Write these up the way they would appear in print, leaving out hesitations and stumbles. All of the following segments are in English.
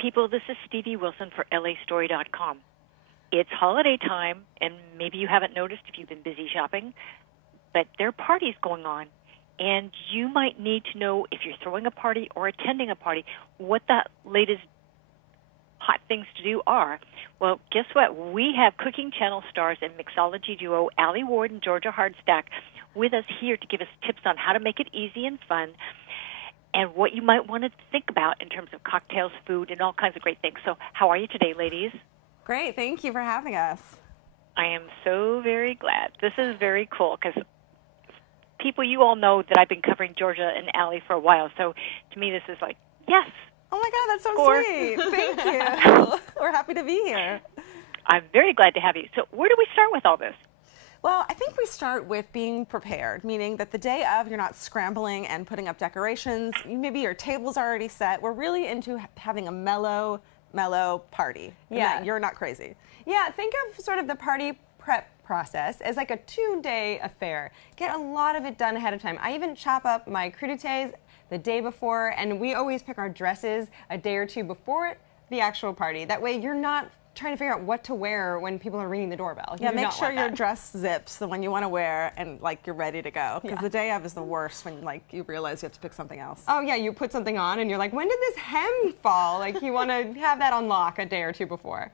people. This is Stevie Wilson for LAstory.com. It's holiday time, and maybe you haven't noticed if you've been busy shopping, but there are parties going on, and you might need to know if you're throwing a party or attending a party, what the latest hot things to do are. Well, guess what? We have Cooking Channel stars and mixology duo Alie Ward and Georgia Hardstark with us here to give us tips on how to make it easy and fun, and what you might want to think about in terms of cocktails, food, and all kinds of great things. So how are you today, ladies? Great. Thank you for having us. I am so very glad. This is very cool because people, you all know that I've been covering Georgia and Alie for a while. So to me, this is like, yes. Oh, my God, that's so sweet. Thank you. We're happy to be here. I'm very glad to have you. So where do we start with all this? Well, I think we start with being prepared, meaning that the day of, you're not scrambling and putting up decorations. Maybe your table's already set. We're really into having a mellow party. Yeah. You're not crazy. Yeah, think of sort of the party prep process as like a 2-day affair. Get a lot of it done ahead of time. I even chop up my crudités the day before, and we always pick our dresses a day or two before the actual party. That way you're not trying to figure out what to wear when people are ringing the doorbell. Yeah, make sure your dress zips, the one you want to wear, and like you're ready to go. Because the day of is the worst when like you realize you have to pick something else. Oh yeah, you put something on and you're like, when did this hem fall? Like you want to have that on lock a day or two before.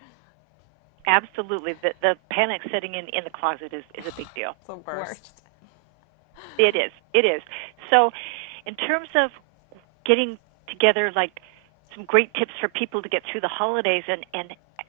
Absolutely. The panic setting in the closet is a big deal. It's the worst. It is. It is. So in terms of getting together, like some great tips for people to get through the holidays, and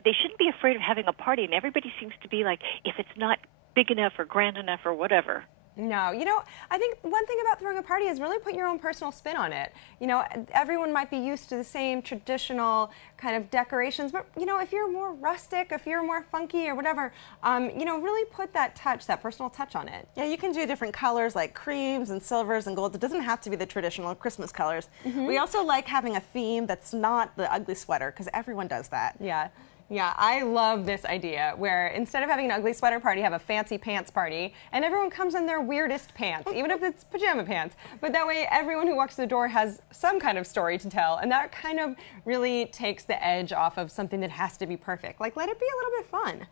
they shouldn't be afraid of having a party, and everybody seems to be like, if it's not big enough or grand enough or whatever. No, you know, I think one thing about throwing a party is really put your own personal spin on it. You know, everyone might be used to the same traditional kind of decorations, but, you know, if you're more rustic, if you're more funky or whatever, you know, really put that touch, that personal touch on it. Yeah, you can do different colors like creams and silvers and golds. It doesn't have to be the traditional Christmas colors. We also like having a theme that's not the ugly sweater, because everyone does that. Yeah. Yeah, I love this idea where instead of having an ugly sweater party, have a fancy pants party, and everyone comes in their weirdest pants, even if it's pajama pants. But that way, everyone who walks through the door has some kind of story to tell, and that kind of really takes the edge off of something that has to be perfect. Like, let it be a little bit fun.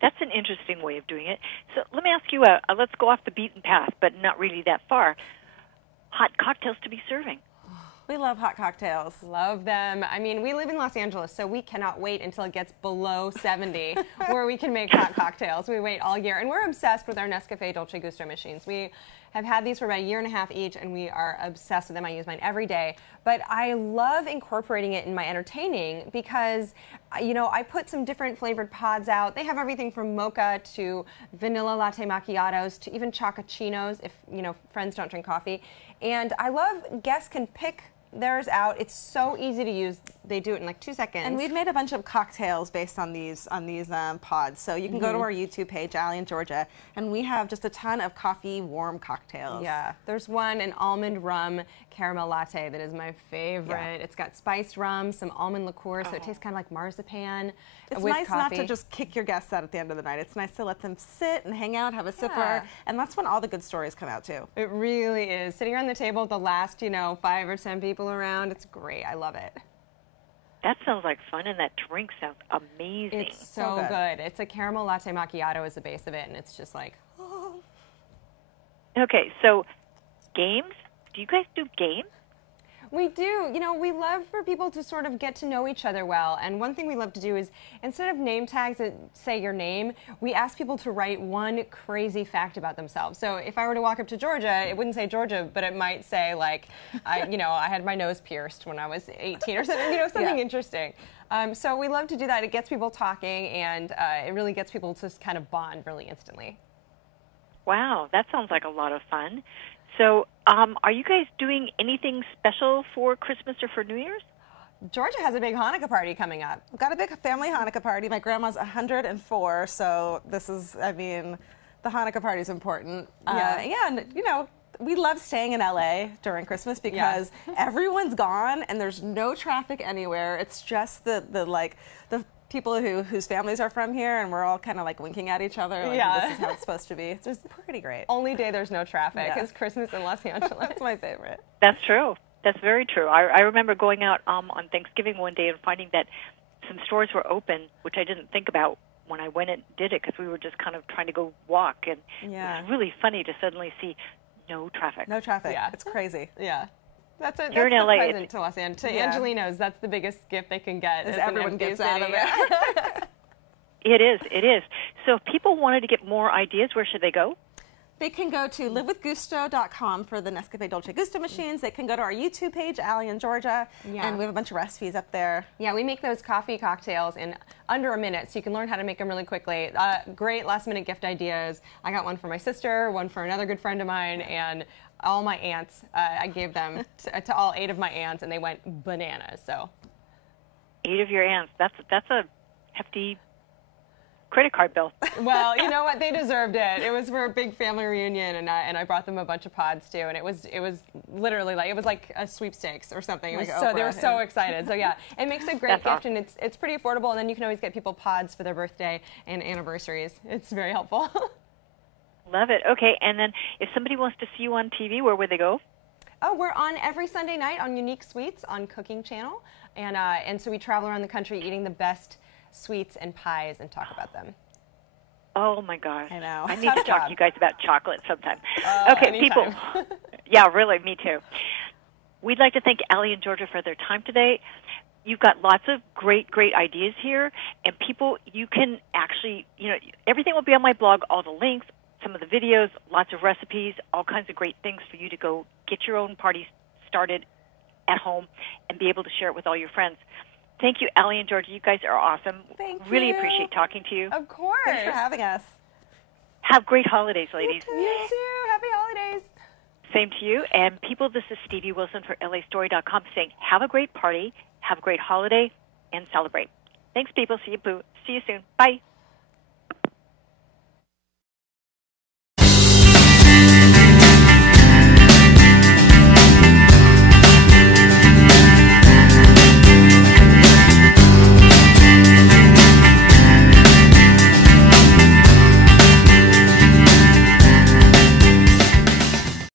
That's an interesting way of doing it. So let me ask you, let's go off the beaten path, but not really that far. Hot cocktails to be serving. We love hot cocktails. Love them. I mean, we live in Los Angeles, so we cannot wait until it gets below 70 where we can make hot cocktails. We wait all year, and we're obsessed with our Nescafe Dolce Gusto machines. We have had these for about 1.5 years each, and we are obsessed with them. I use mine every day. But I love incorporating it in my entertaining because, you know, I put some different flavored pods out. They have everything from mocha to vanilla latte macchiatos to even chocachinos if, you know, friends don't drink coffee. And I love guests can pick theirs out. It's so easy to use. They do it in like 2 seconds. And we've made a bunch of cocktails based on these pods. So you can go to our YouTube page, Alie and Georgia, and we have just a ton of coffee warm cocktails. Yeah, there's one, an almond rum caramel latte that is my favorite. Yeah. It's got spiced rum, some almond liqueur, so it tastes kind of like marzipan. It's with nice coffee. Not to just kick your guests out at the end of the night. It's nice to let them sit and hang out, have a sipper, and that's when all the good stories come out too. It really is. Sitting around the table with the last, you know, 5 or 10 people around, it's great. I love it. That sounds like fun, and that drink sounds amazing. It's so good. It's a caramel latte macchiato as the base of it, and it's just like, oh. Okay, so games? Do you guys do games? We do. You know, we love for people to sort of get to know each other well. And one thing we love to do is, instead of name tags that say your name, we ask people to write one crazy fact about themselves. So if I were to walk up to Georgia, it wouldn't say Georgia, but it might say, like, you know, I had my nose pierced when I was 18 or something, you know, something interesting. So we love to do that. It gets people talking, and it really gets people to kind of bond really instantly. Wow, that sounds like a lot of fun. So are you guys doing anything special for Christmas or for New Year's? Georgia has a big Hanukkah party coming up. We've got a big family Hanukkah party. My grandma's 104, so this is, I mean, the Hanukkah party is important. Yeah, and, you know, we love staying in LA during Christmas because everyone's gone and there's no traffic anywhere. It's just the people whose families are from here, and we're all kind of like winking at each other. Like, this is how it's supposed to be. It's just pretty great. Only day there's no traffic is Christmas in Los Angeles. That's my favorite. That's true. That's very true. I remember going out on Thanksgiving one day and finding that some stores were open, which I didn't think about when I went and did it because we were just kind of trying to go walk. And it was really funny to suddenly see no traffic. No traffic. Yeah. It's crazy. Yeah. That's a Here in LA, present to Los Angeles. To Angelinos, that's the biggest gift they can get. Is everyone gets out of it. It is. It is. So if people wanted to get more ideas, where should they go? They can go to livewithgusto.com for the Nescafe Dolce Gusto machines. They can go to our YouTube page, Alie in Georgia, and we have a bunch of recipes up there. Yeah, we make those coffee cocktails in under a minute, so you can learn how to make them really quickly. Great last-minute gift ideas. I got one for my sister, one for another good friend of mine, and all my aunts. I gave them to all 8 of my aunts, and they went bananas. So 8 of your aunts. That's a hefty credit card bill. Well, you know what? They deserved it. It was for a big family reunion, and I brought them a bunch of pods too. And it was literally like it was like a sweepstakes or something. It was Like so Oprah, they were so excited. So yeah, it makes a great gift, awesome. and it's pretty affordable. And then you can always get people pods for their birthday and anniversaries. It's very helppful. Love it. Okay, and then if somebody wants to see you on TV, where would they go? Oh, we're on every Sunday night on Unique Sweets on Cooking Channel, and so we travel around the country eating the best sweets and pies and talk about them. Oh my gosh. I know. I need to talk to you guys about chocolate sometime. Okay, anytime. people. Yeah, really, me too. We'd like to thank Alie and Georgia for their time today. You've got lots of great ideas here, and people, you can actually, everything will be on my blog, all the links, some of the videos, lots of recipes, all kinds of great things for you to go get your own party started at home and be able to share it with all your friends. Thank you, Alie and Georgia. You guys are awesome. Thank you. Really appreciate talking to you. Of course. Thanks for having us. Have great holidays, ladies. You too. Happy holidays. Same to you. And people, this is Stevie Wilson for LAstory.com saying have a great party, have a great holiday, and celebrate. Thanks, people. See you soon. Bye.